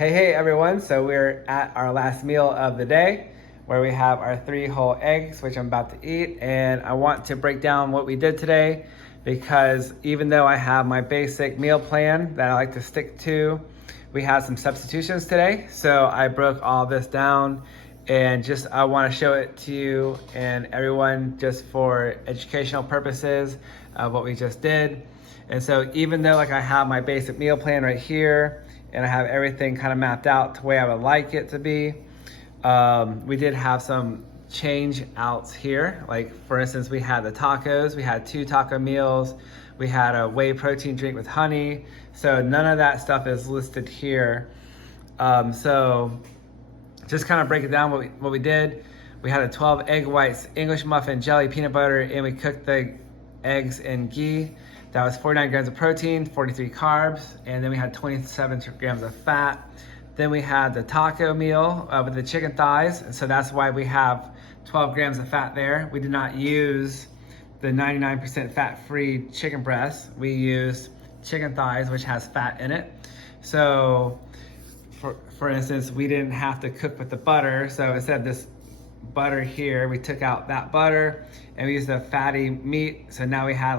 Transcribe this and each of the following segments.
Hey everyone, so we're at our last meal of the day where we have our 3 whole eggs, which I'm about to eat. And I want to break down what we did today because even though I have my basic meal plan that I like to stick to, we had some substitutions today. So I broke all this down and I want to show it to you and everyone just for educational purposes of what we just did. And so even though I have my basic meal plan right here and I have everything kind of mapped out to the way I would like it to be, we did have some change outs here. Like for instance, we had the tacos, we had 2 taco meals, we had a whey protein drink with honey. So none of that stuff is listed here. So just kind of break it down what we did. We had a 12 egg whites, English muffin, jelly, peanut butter, and we cooked the eggs in ghee. That was 49 grams of protein, 43 carbs, and then we had 27 grams of fat. Then we had the taco meal with the chicken thighs, and so that's why we have 12 grams of fat there. We did not use the 99% fat-free chicken breast. We used chicken thighs, which has fat in it. So, for instance, we didn't have to cook with the butter. So instead of this butter here, we took out that butter and we used the fatty meat. So now we had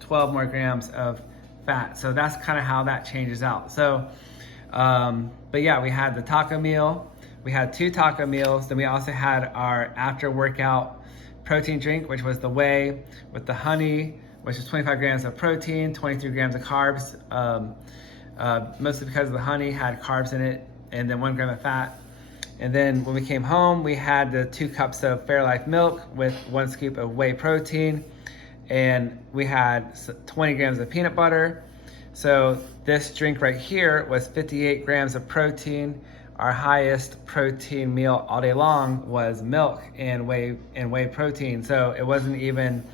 12 more grams of fat. So that's kind of how that changes out. So, but yeah, we had the taco meal. We had 2 taco meals. Then we also had our after workout protein drink, which was the whey with the honey, which is 25 grams of protein, 23 grams of carbs. Mostly because the honey had carbs in it, and then 1 gram of fat. And then when we came home, we had the 2 cups of Fairlife milk with 1 scoop of whey protein, and we had 20 grams of peanut butter. So this drink right here was 58 grams of protein. Our highest protein meal all day long was milk and whey protein. So it wasn't even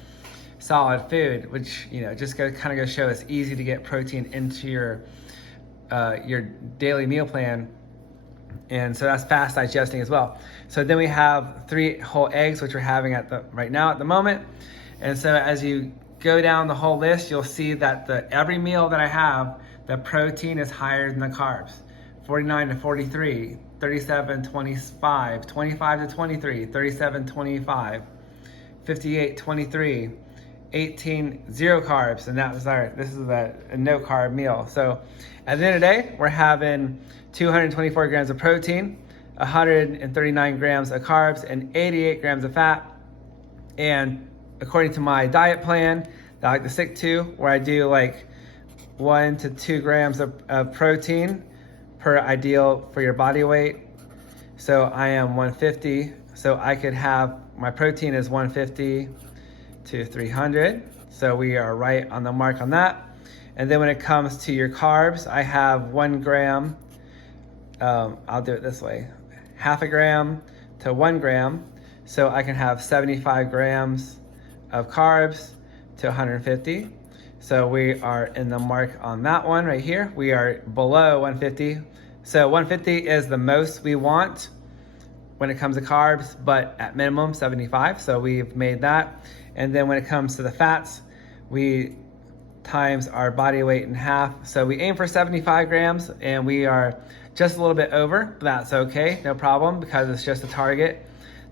solid food, which just kind of goes to show it's easy to get protein into your daily meal plan. And so that's fast digesting as well. So then we have 3 whole eggs, which we're having right now at the moment. And so as you go down the whole list, you'll see that every meal that I have, the protein is higher than the carbs. 49 to 43, 37, 25, 25 to 23, 37, 25, 58, 23, 18, 0 carbs. And this is a no carb meal. So at the end of the day, we're having 224 grams of protein, 139 grams of carbs, and 88 grams of fat. And according to my diet plan that I like to stick to, where I do 1 to 2 grams of protein per ideal for your body weight. So I am 150, so I could have, my protein is 150 to 300. So we are right on the mark on that. And then when it comes to your carbs, I have 1 gram, I'll do it this way, half a gram to 1 gram. So I can have 75 grams of carbs to 150. So we are in the mark on that one right here. We are below 150. So 150 is the most we want when it comes to carbs, but at minimum 75. So we've made that. And then when it comes to the fats, we times our body weight in half. So we aim for 75 grams and we are just a little bit over, but that's okay, no problem, because it's just a target.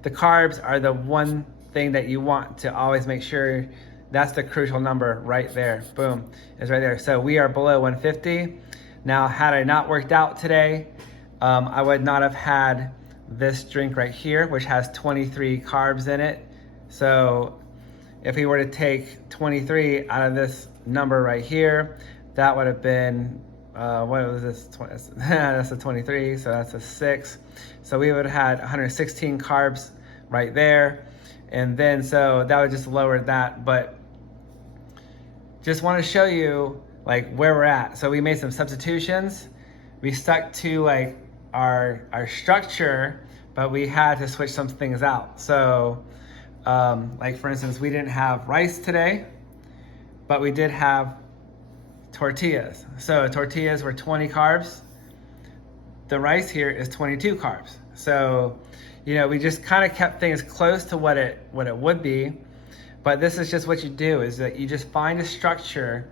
The carbs are the one thing that you want to always make sure. That's the crucial number right there. Boom, it's right there. So we are below 150. Now, had I not worked out today, I would not have had this drink right here, which has 23 carbs in it. So if we were to take 23 out of this number right here, that would have been, what was this? That's a 23, so that's a 6. So we would have had 116 carbs right there. And then, so that would just lower that, but just want to show you where we're at. So we made some substitutions. We stuck to our structure, but we had to switch some things out. So for instance, we didn't have rice today, but we did have tortillas. So tortillas were 20 carbs. The rice here is 22 carbs. So, we just kind of kept things close to what it would be. But this is just what you do, is that you just find a structure,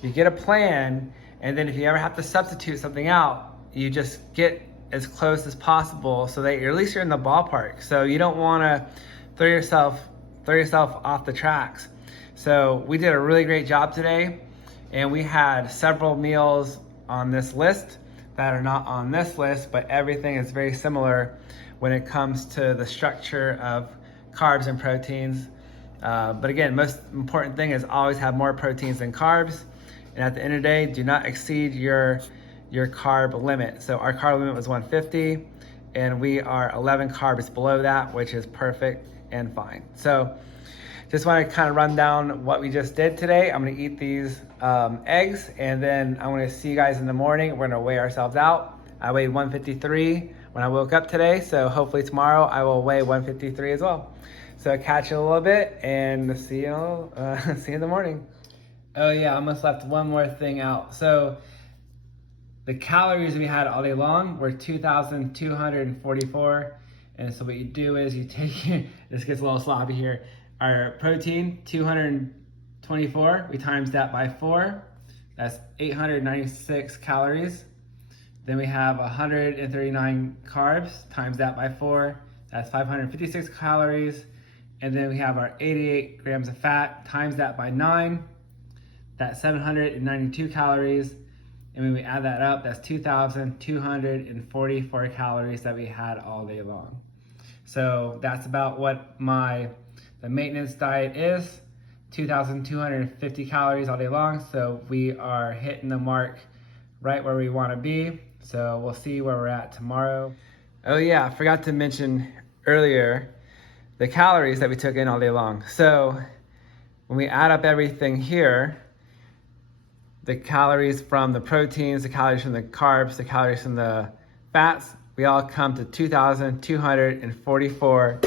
you get a plan, and then if you ever have to substitute something out, you just get as close as possible so that at least you're in the ballpark. So you don't want to throw yourself off the tracks. So we did a really great job today, and we had several meals on this list that are not on this list, but everything is very similar when it comes to the structure of carbs and proteins. But again, most important thing is always have more proteins than carbs. And at the end of the day, do not exceed your carb limit. So our carb limit was 150, and we are 11 carbs below that, which is perfect and fine. So just want to kind of run down what we just did today. I'm going to eat these eggs, and then I'm going to see you guys in the morning. We're going to weigh ourselves out. I weighed 153 when I woke up today, so hopefully tomorrow I will weigh 153 as well. So catch you a little bit, and see you in the morning. Oh yeah, I almost left one more thing out. So the calories we had all day long were 2,244. And so what you do is you take, this gets a little sloppy here. Our protein, 224, we times that by 4. That's 896 calories. Then we have 139 carbs, times that by 4. That's 556 calories. And then we have our 88 grams of fat, times that by 9. That's 792 calories. And when we add that up, that's 2,244 calories that we had all day long. So that's about what the maintenance diet is, 2,250 calories all day long. So we are hitting the mark right where we want to be. So we'll see where we're at tomorrow. Oh yeah, I forgot to mention earlier the calories that we took in all day long. So when we add up everything here, the calories from the proteins, the calories from the carbs, the calories from the fats, we all come to 2,244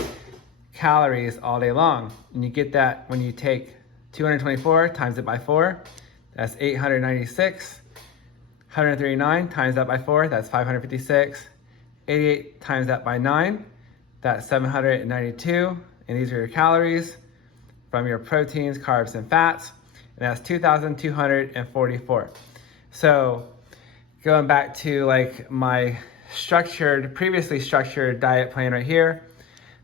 calories all day long. And you get that when you take 224 times it by 4, that's 896. 139 times that by 4, that's 556. 88 times that by 9, that's 792. And these are your calories from your proteins, carbs, and fats. And that's 2,244. So going back to like my previously structured diet plan right here,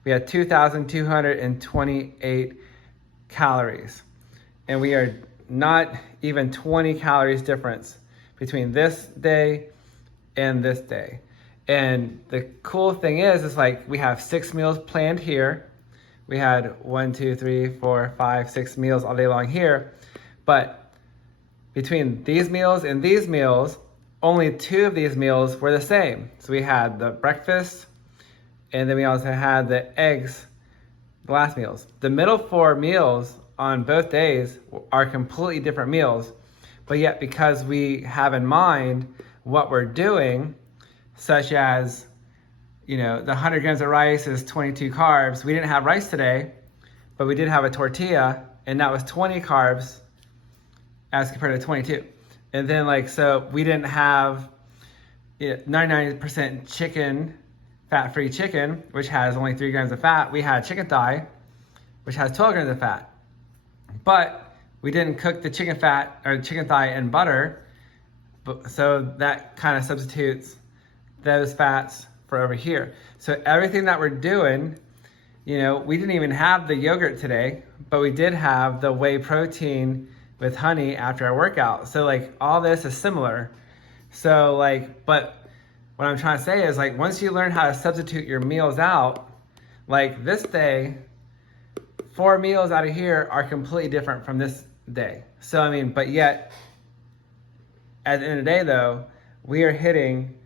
we had 2,228 calories. And we are not even 20 calories difference between this day and this day. And the cool thing is like we have 6 meals planned here. We had 1, 2, 3, 4, 5, 6 meals all day long here. But between these meals and these meals, only 2 of these meals were the same. So we had the breakfast, and then we also had the eggs, the last meals. The middle 4 meals on both days are completely different meals, but yet because we have in mind what we're doing, such as, the 100 grams of rice is 22 carbs. We didn't have rice today, but we did have a tortilla, and that was 20 carbs as compared to 22. And then so we didn't have 99% chicken, fat-free chicken, which has only 3 grams of fat. We had chicken thigh, which has 12 grams of fat. But we didn't cook the chicken thigh in butter, so that kind of substitutes those fats for over here. So everything that we're doing, we didn't even have the yogurt today, but we did have the whey protein with honey after our workout. So all this is similar. So but what I'm trying to say is once you learn how to substitute your meals out, this day, 4 meals out of here are completely different from this day. So but yet at the end of the day though, we are hitting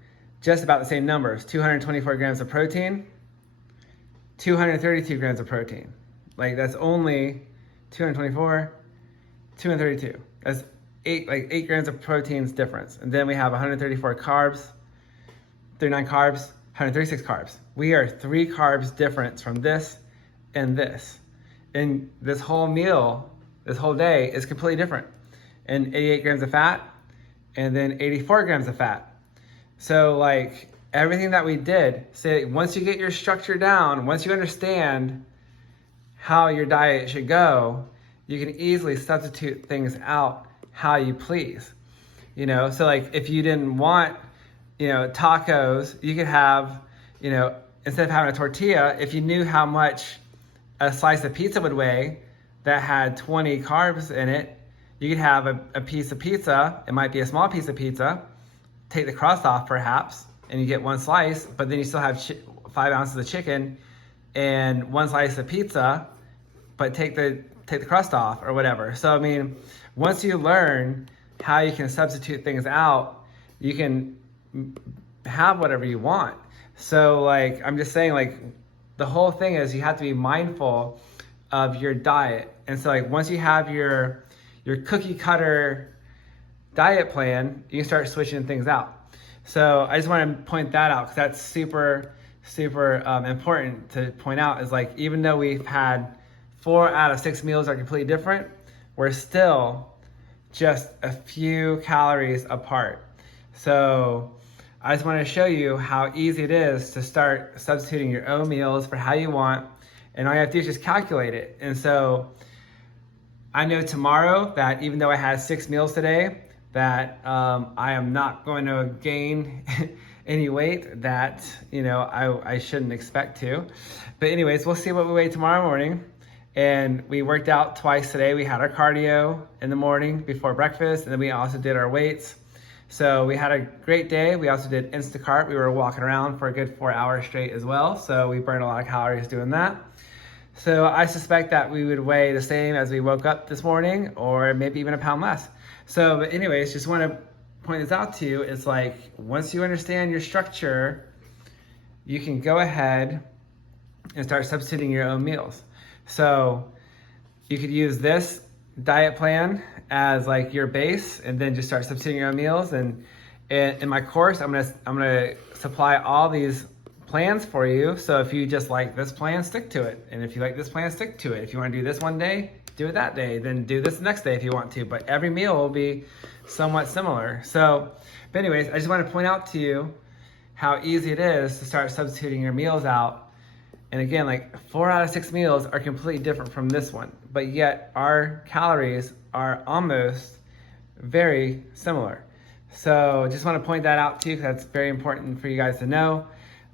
just about the same numbers: 224 grams of protein, 232 grams of protein. That's only 224, 232. That's 8 grams of protein's difference. And then we have 134 carbs, 39 carbs, 136 carbs. We are 3 carbs difference from this and this. And this whole meal, this whole day is completely different. And 88 grams of fat, and then 84 grams of fat. So everything that we did, once you get your structure down, once you understand how your diet should go, you can easily substitute things out how you please. So if you didn't want tacos, you could have, instead of having a tortilla, if you knew how much a slice of pizza would weigh that had 20 carbs in it, you could have a piece of pizza. It might be a small piece of pizza. Take the crust off perhaps, and you get one slice, but then you still have 5 ounces of chicken and one slice of pizza, but take the crust off or whatever. So, I mean, once you learn how you can substitute things out, you can have whatever you want. So, like, I'm just saying, like, the whole thing is you have to be mindful of your diet. And so, like, once you have your cookie cutter diet plan, you can start switching things out. So I just want to point that out because that's super important to point out, is like, even though we've had 4 out of 6 meals are completely different, we're still just a few calories apart. So I just want to show you how easy it is to start substituting your own meals for how you want, and all you have to do is just calculate it. And so I know tomorrow that even though I had 6 meals today, that I am not going to gain any weight that I shouldn't expect to. But anyways, we'll see what we weigh tomorrow morning. And we worked out twice today. We had our cardio in the morning before breakfast, and then we also did our weights. So we had a great day. We also did Instacart. We were walking around for a good 4 hours straight as well. So we burned a lot of calories doing that. So I suspect that we would weigh the same as we woke up this morning, or maybe even a pound less. So, but anyways, just want to point this out to you. It's like, once you understand your structure, you can go ahead and start substituting your own meals. So you could use this diet plan as like your base, and then just start substituting your own meals. And in my course, I'm gonna supply all these plans for you. So if you just like this plan, stick to it. And if you like this plan, stick to it. If you want to do this one day, do it that day. Then do this the next day if you want to. But every meal will be somewhat similar. So, but anyways, I just want to point out to you how easy it is to start substituting your meals out. And again, like 4 out of 6 meals are completely different from this one, but yet our calories are almost very similar. So just want to point that out to you, because that's very important for you guys to know.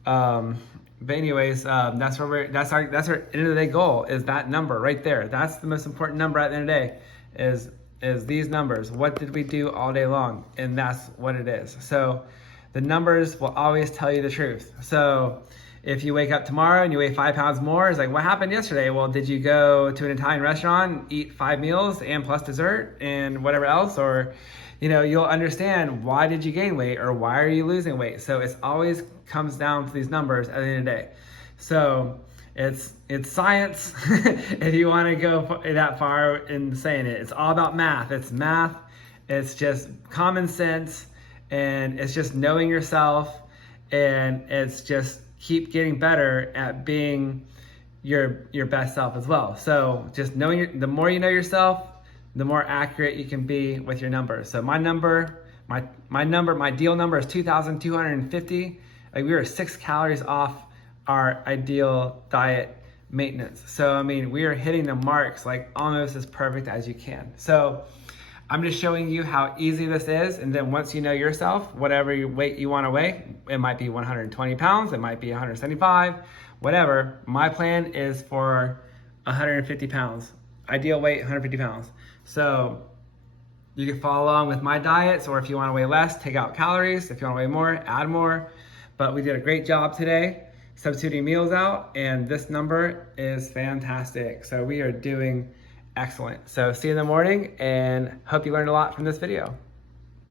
But anyways, that's our end of the day goal, is that number right there. That's the most important number at the end of the day, is these numbers. What did we do all day long? And that's what it is. So the numbers will always tell you the truth. So if you wake up tomorrow and you weigh 5 pounds more, it's like, what happened yesterday? Well, did you go to an Italian restaurant, eat 5 meals and plus dessert and whatever else? Or, you'll understand, why did you gain weight, or why are you losing weight? So it's always comes down to these numbers at the end of the day. So it's science if you want to go that far in saying it. It's all about math. It's math. It's just common sense, and it's just knowing yourself, and it's just keep getting better at being your best self as well. So just knowing the more you know yourself, the more accurate you can be with your numbers. So my ideal number is 2,250. Like, we were 6 calories off our ideal diet maintenance. So, I mean, we are hitting the marks like almost as perfect as you can. So I'm just showing you how easy this is. And then once you know yourself, whatever weight you want to weigh, it might be 120 pounds, it might be 175, whatever. My plan is for 150 pounds. Ideal weight, 150 pounds. So you can follow along with my diets, or if you want to weigh less, take out calories. If you want to weigh more, add more. But we did a great job today substituting meals out, and this number is fantastic. So we are doing excellent. So see you in the morning, and hope you learned a lot from this video.